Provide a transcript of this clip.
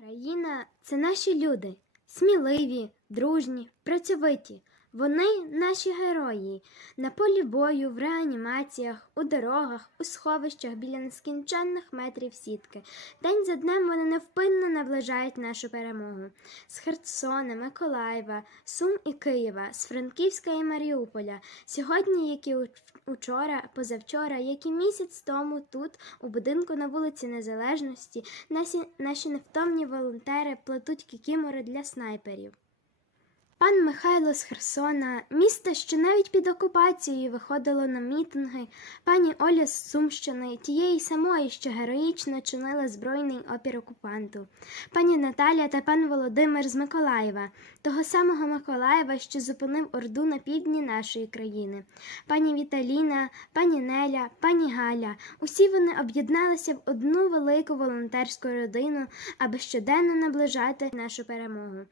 Країна це наші люди, сміливі, дружні, працьовиті. Вони наші герої на полі бою, в реанімаціях, у дорогах, у сховищах біля нескінченних метрів сітки. День за днем вони невпинно наближають нашу перемогу. З Херсона, Миколаєва, Сум і Києва, з Франківська і Маріуполя. Сьогодні, як і учора, позавчора, як і місяць тому, тут, у будинку на вулиці Незалежності, наші, наші невтомні волонтери плетуть кікімори для снайперів. Пан Михайло з Херсона, місто, що навіть під окупацією виходило на мітинги, пані Оля з Сумщини, тієї самої, що героїчно чинила збройний опір окупанту, пані Наталя та пан Володимир з Миколаєва, того самого Миколаєва, що зупинив Орду на півдні нашої країни, пані Віталіна, пані Неля, пані Галя. Усі вони об'єдналися в одну велику волонтерську родину, аби щоденно наближати нашу перемогу.